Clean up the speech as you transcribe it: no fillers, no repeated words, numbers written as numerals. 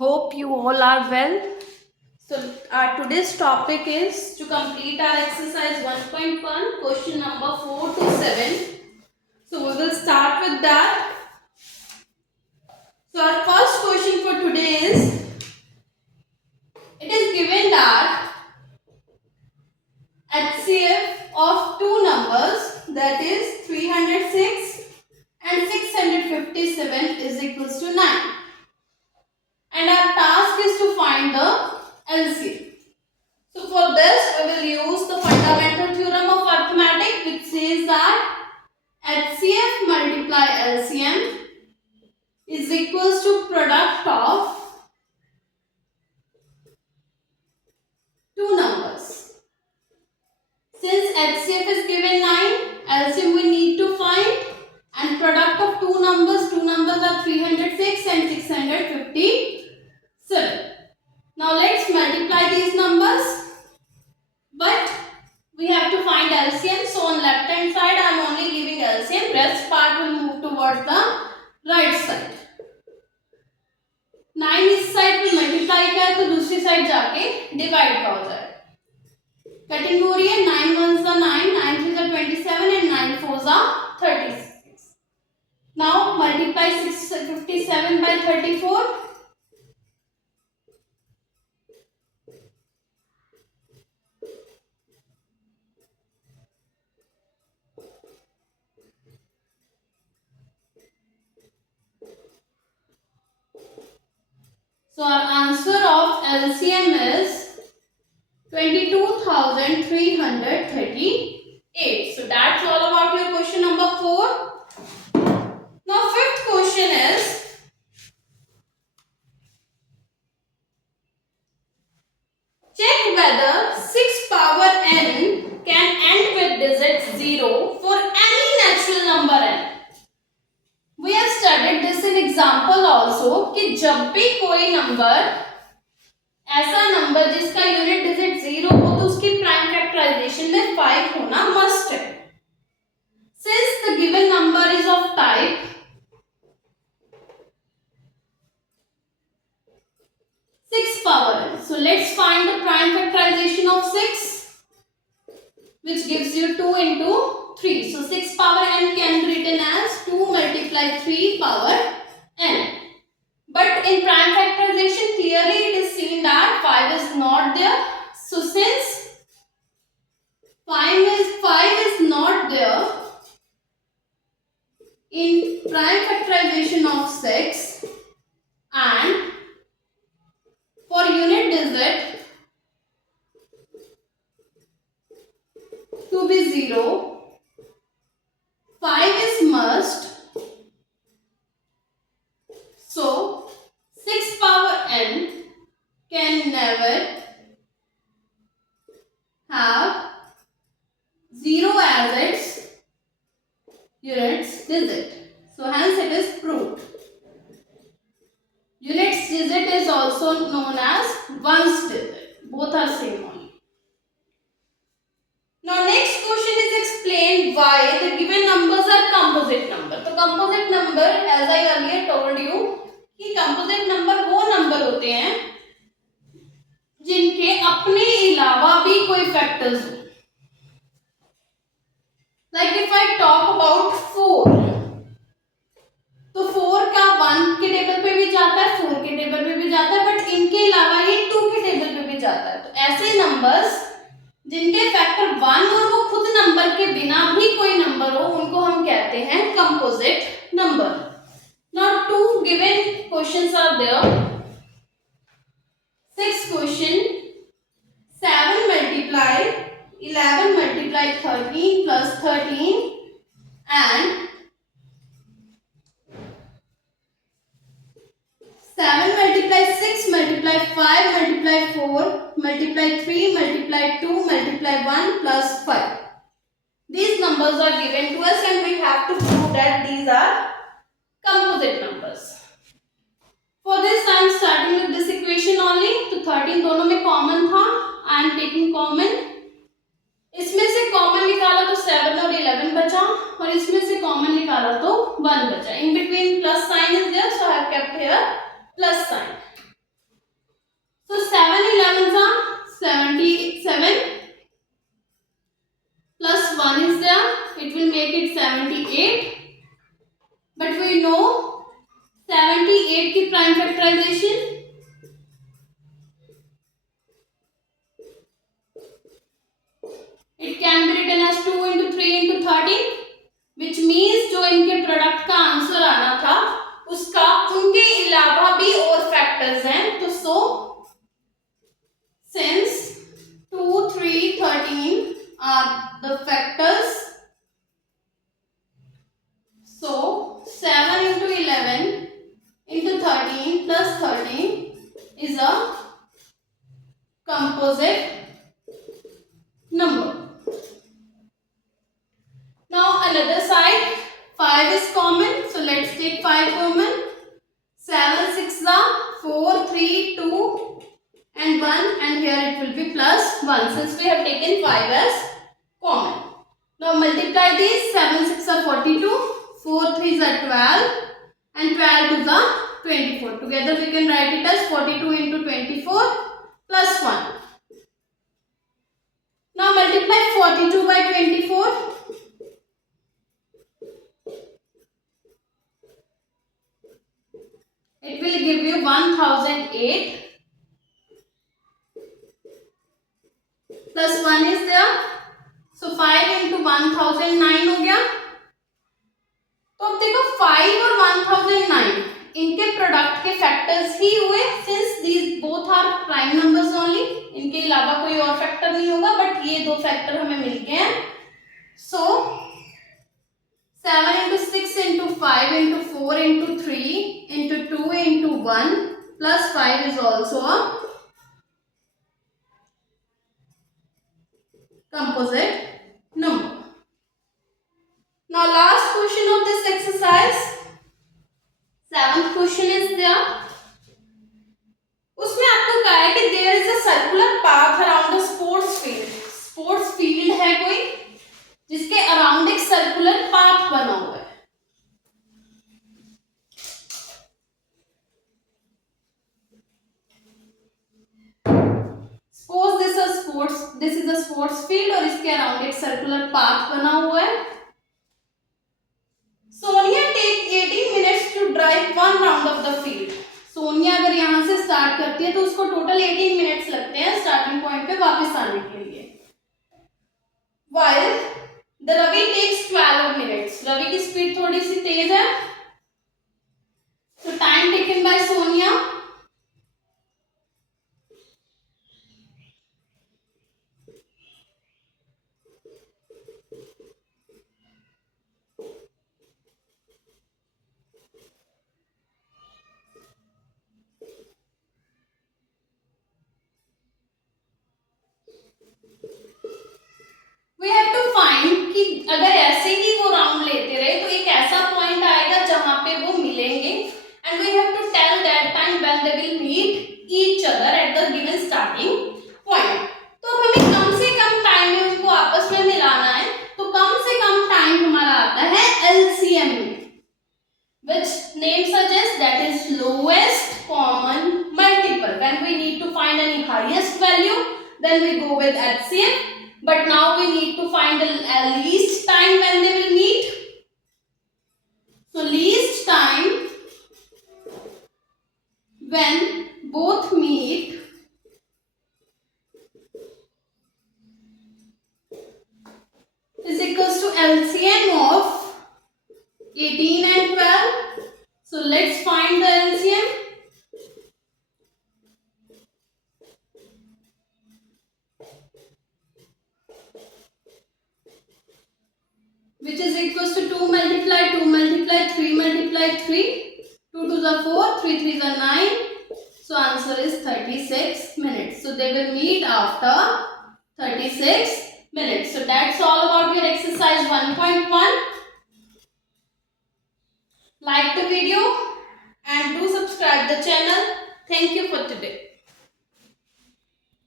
Hope you all are well. So our today's topic is to complete our exercise 1.1 question number 4 to 7. So we will start with that. So our first question for today is, it is given that HCF of two numbers, that is 306 and 657 is equals to 9. And our task is to find the LCM. So for this we will use the fundamental theorem of arithmetic, which says that HCF multiply LCM is equals to product of two numbers. Since HCF is given 9, LCM we need to find, and product of two numbers are 306 and 657. Now let's multiply these numbers, but we have to find LCM. So on left hand side I am only leaving LCM, rest part will move towards the right side. 9 इस side पे multiply किया तो दूसरी side जाके divide का हो जाएगा. Cutting हो रही है. 9 1s are 9, 9 3s are 27 and 9 4s are 36. Now multiply 657 by 34. So our answer of LCM is 22,338. So that's all about your question number 4. Now fifth question is, check whether 6 power n can end with digit 0 for any natural number n. We have studied this in example also कि जब भी कोई number, ऐसा number जिसका unit digit 0 हो तो उसकी prime factorisation में 5 होना मस्ट है. Since the given number is of type 6 power n, so let's find the prime factorization of 6, which gives you 2 into 3. So 6 power n can be written as 2 multiply 3 power n. But in prime factorization clearly it is seen that 5 is not there. So since 5 is not there in prime factorization of 6, and for unit digit to be 0, 5 is must. So 6 power n can never have 0 as its units digit. So hence it is proved. Units digit is also known as ones digit. Both are same only. Now next question is, explain why the given numbers are composite number. तो composite number, as I earlier told you, कि composite number वो number होते हैं जिनके अपने अलावा भी कोई factors हो. Like if I talk about 4, तो 4 का 1 के टेबल पे भी जाता है, 4 के टेबल पे भी जाता है, बट इनके अलावा ये 2 के टेबल पे भी जाता है. तो ऐसे नंबर्स जिनके फैक्टर 1 और वो खुद नंबर के बिना भी कोई नंबर हो, उनको हम कहते हैं composite number. Now 2 given questions are there. 6th question, 7 multiply 11 multiply 13 plus 13 and 7 multiply 6 multiply 5 multiply 4 multiply 3 multiply 2 multiply 1 plus 5. These numbers are given to us and we have to prove that these are composite numbers. For this I am starting with this equation only. तो 13 दोनों में common था. I am taking common. इसमें से common निकाला तो 7 और 11 बचा, और इसमें से कॉमन निकाला तो 1 बचा. In between plus sign is there, so I have kept here plus sign. 78, but we know 78 की prime factorization. It can be written as 2 into 3 into 13, which means जो इनके प्रोडक्ट का आंसर आना था उसका उनके अलावा भी और फैक्टर्स हैं. तो सो since 2, 3, 13 are the factors, so 7 into 11 into 13 plus 13 is a composite number. Now another side, 5 is common, so let's take 5 common. 7 6 4 3 2 and 1, and here it will be plus 1 since we have taken 5 as common. Now multiply these. 7 6 are 42, 4 3s are 12, and 12 2s are 24. Together we can write it as 42 into 24 plus 1. Now multiply 42 by 24. It will give you 1008 plus 1 is there. So 5 into 1009 हो गया. तो अब देखो 5 और 1009 इनके product के factors ही हुए since these both are prime numbers only. इनके अलावा कोई और फैक्टर नहीं होगा, बट ये दो फैक्टर हमें मिल गए हैं. So 7 into 6 into 5 into 4 into 3 into 2 into 1 plus 5 is also a composite number. Now last question of this exercise, 7th question is there. उसमें आपको कहा है कि there is a circular path around the sports field. Sports field है कोई जिसके around एक circular path बना हुआ है. Suppose this is a sports field और इसके अराउंड एक सर्कुलर पाथ बना हुआ है. Sonia take 18 minutes to drive one round of the field. Sonia अगर यहाँ से स्टार्ट करती है तो उसको टोटल 18 मिनट्स लगते हैं स्टार्टिंग पॉइंट पे वापस आने के लिए. While the Ravi takes 12 minutes. Ravi की स्पीड थोड़ी सी तेज है. So time taken by Sonia. We have to find कि अगर ऐसे ही वो राउंड लेते रहे तो एक ऐसा पॉइंट आएगा जहां पे वो मिलेंगे, and we have to tell that time when they will meet each other at the given starting point. तो अब हमें कम से कम टाइम में उनको आपस में मिलाना है. तो कम से कम टाइम हमारा आता है LCM में, which name suggests that is lowest common multiple. When we need to find any highest value, then we go with HCM. But now we need to find the least time when they will meet. So least time when both meet is equals to LCM of 18 and 12. So let's find the LCM. Which is equals to 2 multiply 2 multiply 3 multiply 3. 2 2s are 4, 3 3s are 9. So answer is 36 minutes. So they will meet after 36 minutes. So that's all about your exercise 1.1. Like the video and do subscribe the channel. Thank you for today.